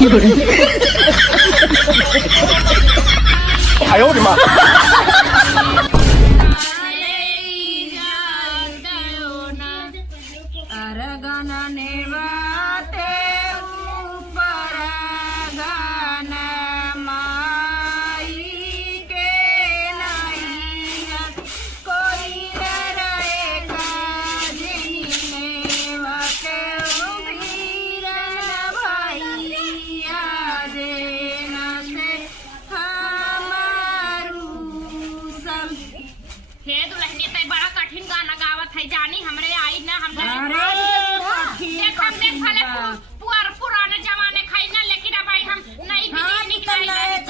哎呦我的妈！ बड़ा कठिन गाना गावत है जानी हमरे आई ना हम पुराने जमाने खाई ना लेकिन अब आई हम नई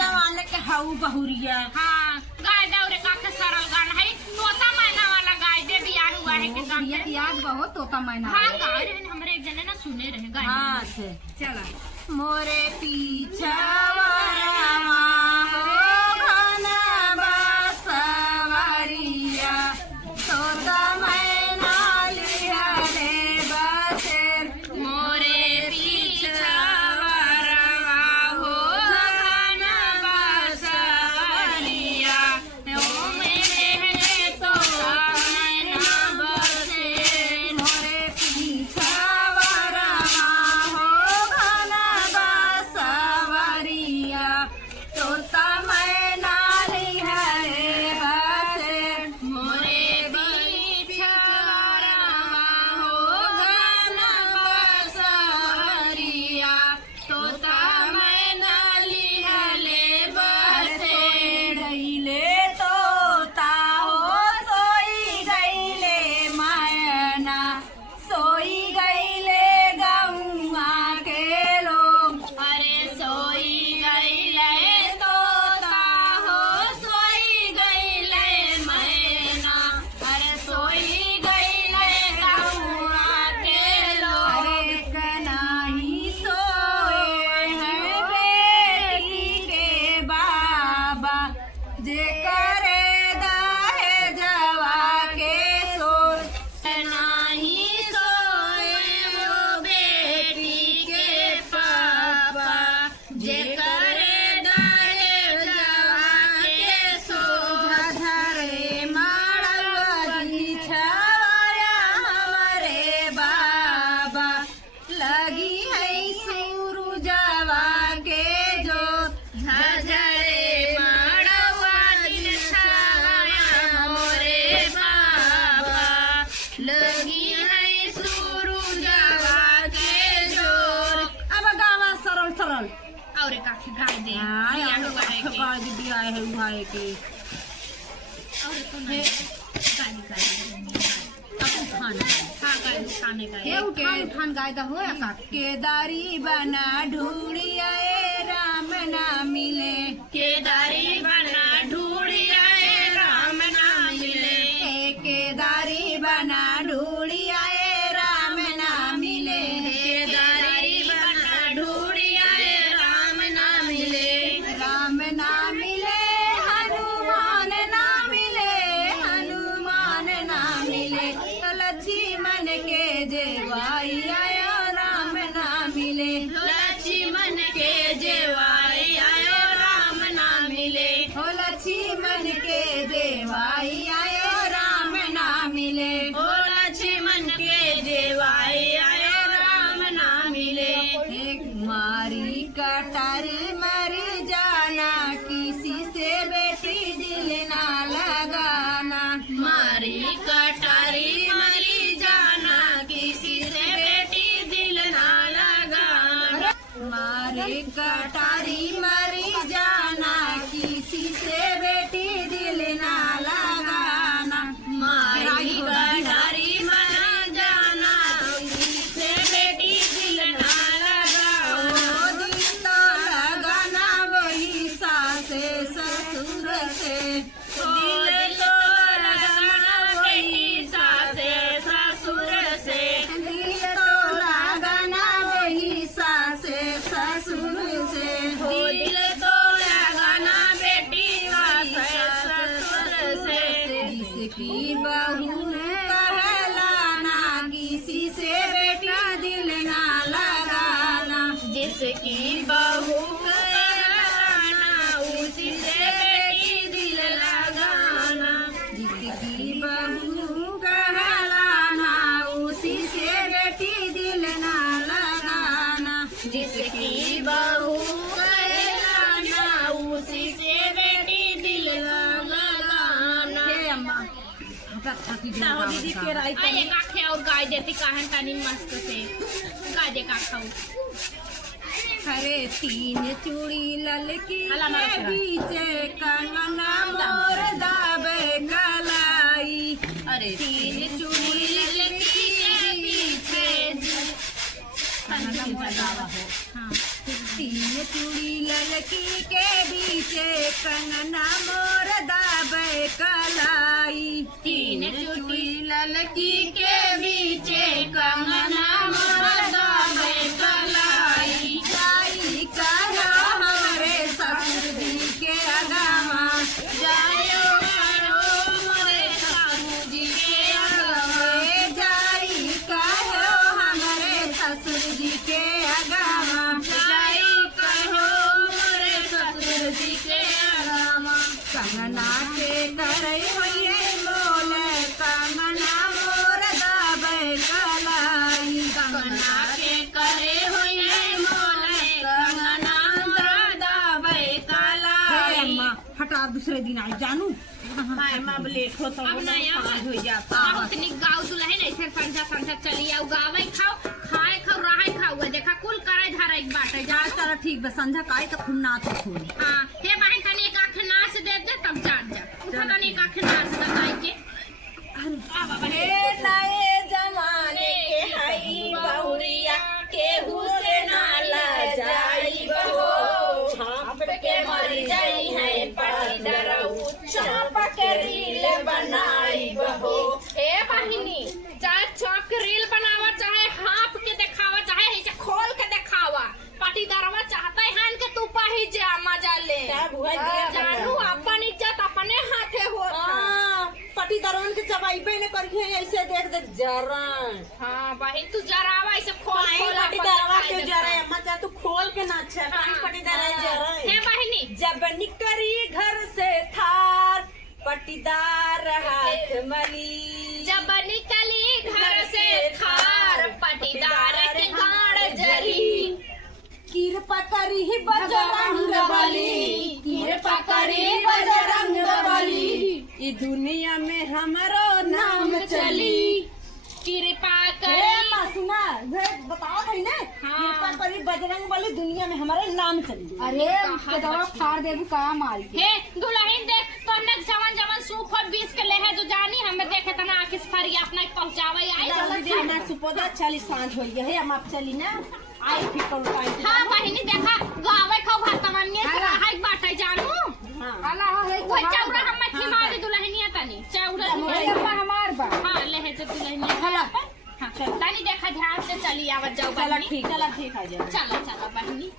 जमाने के हाउ बहुरिया हाँ गाय दौरे का के सरल गाना है तोता मैना वाला गाय दे बियाह हुआ है के गाना याद बहुत तोता मैना हाँ गाय हमरे एक जने ना सुने रहे गाय हाँ चला मोरे पीछा केदारी बना ढूंढिया राम ना मिले केदारी बना ढूंढिया राम ना मिले केदारी बना ढूंढिया राम ना मिले केदारी बना ढूंढिया राम ना मिले राम ना मिले हनुमान ना मिले हनुमान ना मिले लक्ष्मण के जेवाई आयो राम ना मिले लक्ष्मण के जेवाई आयो राम ना मिले हो लक्ष्मण के जेवाई आयो राम ना मिले ओ लक्ष्मण के जेवाई आयो राम ना मिले एक मारी कटार मर जाना किसी से बेटी दिल ना लगाना मारी कटारी मरी जाना किसी से बेटी दिल ना लगाना मारे कटारी मरी जाना किसी से बेटी दिल ना लगाना मारी कटारी मरा जाना किसी से बेटी दिल ना लगाना दिल तो लगाना वही सासे ससुर से दिल तो लगाना वही सासे ससुर से दिल तो लगाना वही सासे ससुर से दिल जिसकी बहू कहलाना उसी से बेटी दिल लगाना, जिसकी बहू कहलाना उसी से बेटी दिल ना लगाना, जिसकी बहू कहलाना उसी से बेटी दिल लगाना। हे अम्मा दीदी के राय आये काखे और गाय देती कहन तनी मस्त से गाय दे का खाऊ। अरे तीन चूड़ी ललकी के बीच कंगना मोर दाबे कलाई, अरे तीन चूड़ी ललकी के पीछे तीन चूड़ी ललकी के बीच कंगना मोर दाबे कलाई, तीन चूड़ी ललकी के बीच कंगना मोर दाबे कलाई। जाई कहो हमारे ससुर जी के अगवा, जायो करो हमारे ससुर जी के अगवा, जाई कहो हमारे ससुर जी के अगवा, जाई कहो हमारे ससुर जी के अगवा। कंगना के करे हुए मोल कंगना मोर दाबे कलाई, कंगना के करे हुए मोल कंगना दाबे कलाई। हटा दूसरे दिन आई जानू अब लेट हो तो अब ना यार इतनी गाँव दुल्हन ऐसे संझा संझा चली आओ गावे खाओ खाए खाओ रहे खाओ देखा कुल करे धारा एक बाटे जा। चलो ठीक बस संझा काई तो खुन्ना तो खून। हाँ हे बहन तनी एक आँख नाच दे दे तब जाट जा उठा तनी एक आँख नाच दे गाय के। हे नए जमाने के हई बहुरिया केहू से ना लजाई बहो, छाप के मर जाई है पड़ी डरऊ, छाप के रील बनाई बहो। हे बहिनी चाहे चौक के रील बनावा चाहे हाँप के दिखावा चाहे ऐसे खोल के दिखावा पाटीदारवा चाहता है हान के तू पाही जा मजा ले जानू अपन इज्जत अपने हाथे हो। पाटीदारवन के चबाइबे ने करिए ऐसे देख देख जरन। हाँ बहिन तू जरावा ऐसे खोल खोल पाटीदारवा के जरे अम्मा जा तू खोल के ना छे पाटीदार जरे। हे बहिनी जब निकली घर से थार पटीदार हाथ मली, जब निकली घर से थार पटीदार के गाड़ जली, कृपा करी बजरंग बली, कृपा करी बजरंग बली, ई दुनिया में हमारो नाम चली। कृपा हे करी मासूमा बताओ है ना कृपा करी बजरंग बली दुनिया में हमारे नाम चली। अरे दवा फाड़ देबू का माल के। हे दुल्हन देख तो नक जवन जवन सूप और 20 के ले है जो जानी हमें देखे तना आखिस फरी अपना पहुंचावे आई चलो ना सुपोदा चली सांझ हो गई है हम आप चली ना आई फिकर टाइम। हाँ बहिनी देखा गावे खाओ भतमनिया से हाई बाटे जानू। हां अल्लाह है कोई चौरा हम मच्छी मारे दुल्हनिया तनी चौरा हमार बा। हाँ ले है जो दुल्हनिया हाँ तनी देखा ध्यान से चली आवत जाओ चलो बहिनी। ठीक है जा चलो चलो बहिनी।